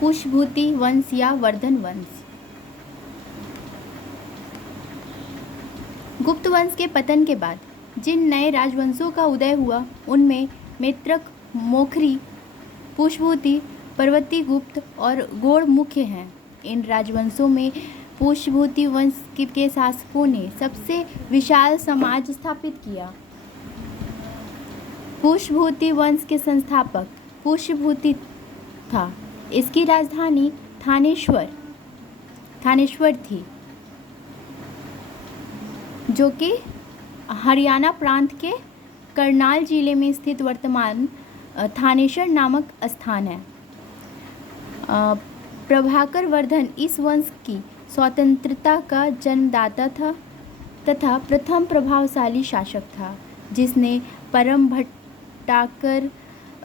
पुष्यभूति वंश या वर्धन वंश। गुप्त वंश के पतन के बाद जिन नए राजवंशों का उदय हुआ उनमें मैत्रक, मोखरी, पुष्यभूति, परवर्ती गुप्त और गौड़ मुख्य हैं। इन राजवंशों में पुष्यभूति वंश के शासकों ने सबसे विशाल समाज स्थापित किया। पुष्यभूति वंश के संस्थापक पुष्यभूति था। इसकी राजधानी थानेश्वर थी, जो कि हरियाणा प्रांत के करनाल जिले में स्थित वर्तमान थानेश्वर नामक स्थान है। प्रभाकर वर्धन इस वंश की स्वतंत्रता का जन्मदाता था तथा प्रथम प्रभावशाली शासक था, जिसने परम भट्टाकर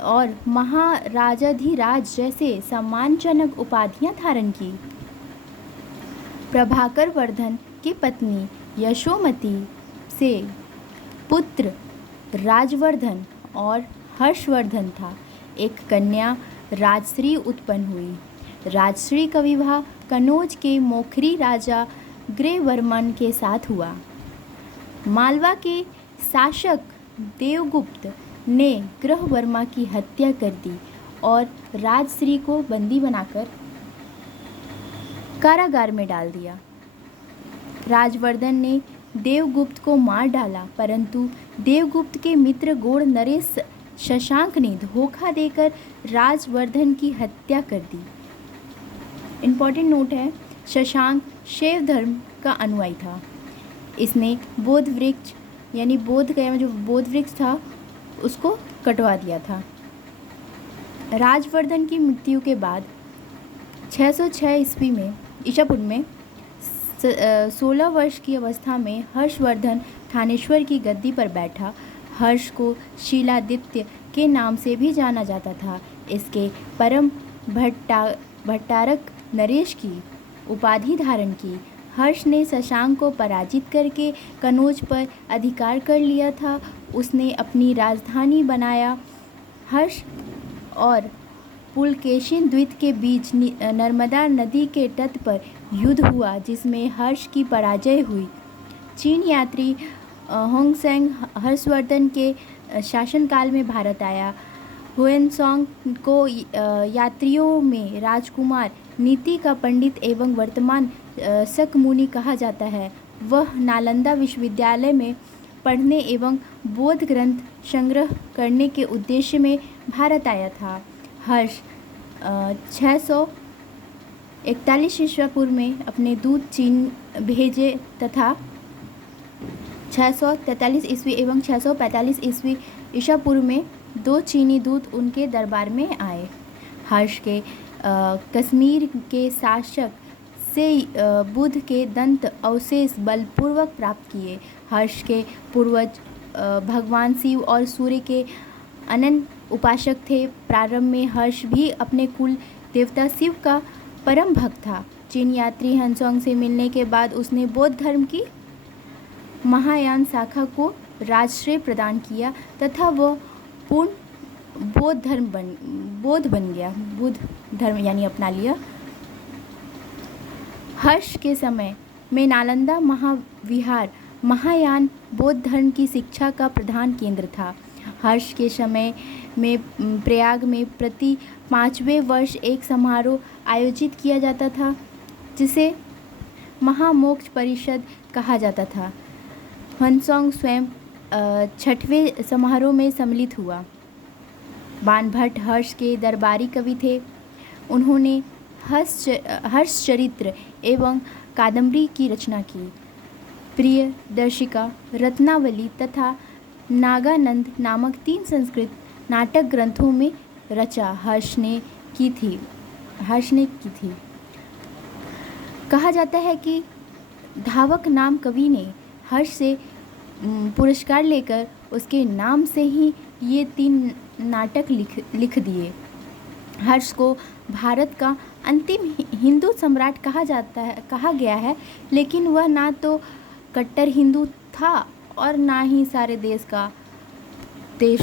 और महाराजाधिराज जैसे सम्मानजनक उपाधियां धारण की। प्रभाकर वर्धन की पत्नी यशोमती से पुत्र राजवर्धन और हर्षवर्धन था। एक कन्या राजश्री उत्पन्न हुई। राजश्री का विवाह कनौज के मोखरी राजा ग्रहवर्मन के साथ हुआ। मालवा के शासक देवगुप्त ने ग्रहवर्मा की हत्या कर दी और राजश्री को बंदी बनाकर कारागार में डाल दिया। राजवर्धन ने देवगुप्त को मार डाला, परंतु देवगुप्त के मित्र गौड़ नरेश शशांक ने धोखा देकर राजवर्धन की हत्या कर दी। इम्पॉर्टेंट नोट है, शशांक शैव धर्म का अनुयायी था। इसने बोध वृक्ष यानी बोध गया में जो बोध वृक्ष था उसको कटवा दिया था। राजवर्धन की मृत्यु के बाद 606 ईस्वी में ईसा पूर्व में 16 वर्ष की अवस्था में हर्षवर्धन थानेश्वर की गद्दी पर बैठा। हर्ष को शीलादित्य के नाम से भी जाना जाता था। इसके परम भट्टारक नरेश की उपाधि धारण की। हर्ष ने शशांक को पराजित करके कनौज पर अधिकार कर लिया था। उसने अपनी राजधानी बनाया। हर्ष और पुलकेशिन द्वीप के बीच नर्मदा नदी के तट पर युद्ध हुआ, जिसमें हर्ष की पराजय हुई। चीन यात्री होंगसेंग हर्षवर्धन के शासनकाल में भारत आया। हुएनसोंग को यात्रियों में राजकुमार, नीति का पंडित एवं वर्तमान शकमुनि कहा जाता है। वह नालंदा विश्वविद्यालय में पढ़ने एवं बौद्ध ग्रंथ संग्रह करने के उद्देश्य में भारत आया था। हर्ष 641 ईसा पूर्व में अपने दूत चीन भेजे तथा 643 ईस्वी एवं 645 ईस्वी ईसा पूर्व में 2 चीनी दूत उनके दरबार में आए। हर्ष के कश्मीर के शासक से बुद्ध के दंत अवशेष बलपूर्वक प्राप्त किए। हर्ष के पूर्वज भगवान शिव और सूर्य के अनन्य उपासक थे। प्रारंभ में हर्ष भी अपने कुल देवता शिव का परम भक्त था। चीन यात्री हंसोंग से मिलने के बाद उसने बौद्ध धर्म की महायान शाखा को राजश्रेय प्रदान किया तथा वह पूर्ण बौद्ध बन गया। बुद्ध धर्म यानी अपना लिया। हर्ष के समय में नालंदा महाविहार महायान बौद्ध धर्म की शिक्षा का प्रधान केंद्र था। हर्ष के समय में प्रयाग में प्रति 5वें वर्ष एक समारोह आयोजित किया जाता था, जिसे महामोक्ष परिषद कहा जाता था। हंसोंग स्वयं 6वें समारोह में सम्मिलित हुआ। बाणभट्ट हर्ष के दरबारी कवि थे। उन्होंने हर्ष चरित्र एवं कादम्बरी की रचना की। प्रियदर्शिका, रत्नावली तथा नागानंद नामक 3 संस्कृत नाटक ग्रंथों में रचा हर्ष ने की थी। कहा जाता है कि धावक नाम कवि ने हर्ष से पुरस्कार लेकर उसके नाम से ही ये 3 नाटक लिख दिए। हर्ष को भारत का अंतिम हिंदू सम्राट कहा गया है, लेकिन वह ना तो कट्टर हिंदू था और ना ही सारे देश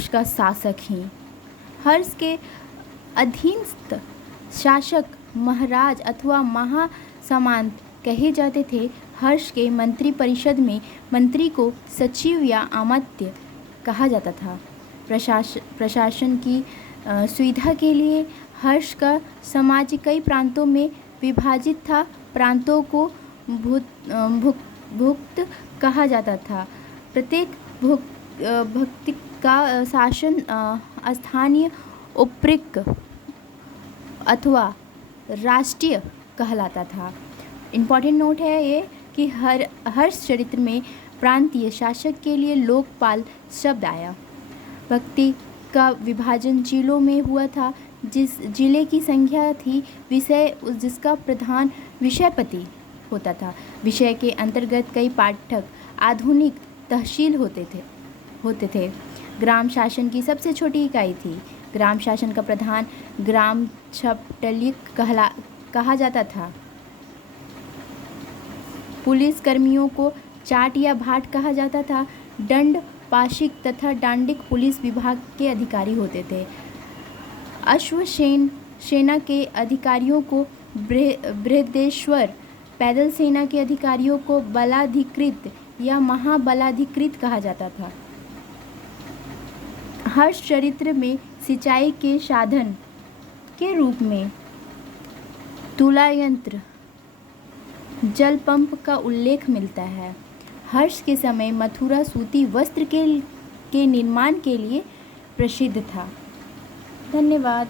का शासक ही। हर्ष के अधीनस्थ शासक महाराज अथवा महासामंत कहे जाते थे। हर्ष के मंत्रिपरिषद में मंत्री को सचिव या अमात्य कहा जाता था। प्रशासन की सुविधा के लिए हर्ष का समाज कई प्रांतों में विभाजित था। प्रांतों को भुक्त कहा जाता था। प्रत्येक भुक्त का शासन स्थानीय उपरिक अथवा राष्ट्रीय कहलाता था। इम्पॉर्टेंट नोट है ये कि हर्ष चरित्र में प्रांतीय शासक के लिए लोकपाल शब्द आया। भक्ति का विभाजन जिलों में हुआ था। जिस जिले की संख्या थी विषय जिसका प्रधान विषयपति होता था। विषय के अंतर्गत कई पाठक आधुनिक तहसील होते थे। ग्राम शासन की सबसे छोटी इकाई थी। ग्राम शासन का प्रधान ग्राम छपटलिक कहा जाता था। पुलिस कर्मियों को चाट या भाट कहा जाता था। दंड पाशिक तथा डांडिक पुलिस विभाग के अधिकारी होते थे। अश्वसेन सेना के अधिकारियों को बृहदेश्वर, पैदल सेना के अधिकारियों को बलाधिकृत या महाबलाधिकृत कहा जाता था। हर्ष चरित्र में सिंचाई के साधन के रूप में तुला यंत्र, जल पंप का उल्लेख मिलता है। हर्ष के समय मथुरा सूती वस्त्र के निर्माण के लिए प्रसिद्ध था। धन्यवाद।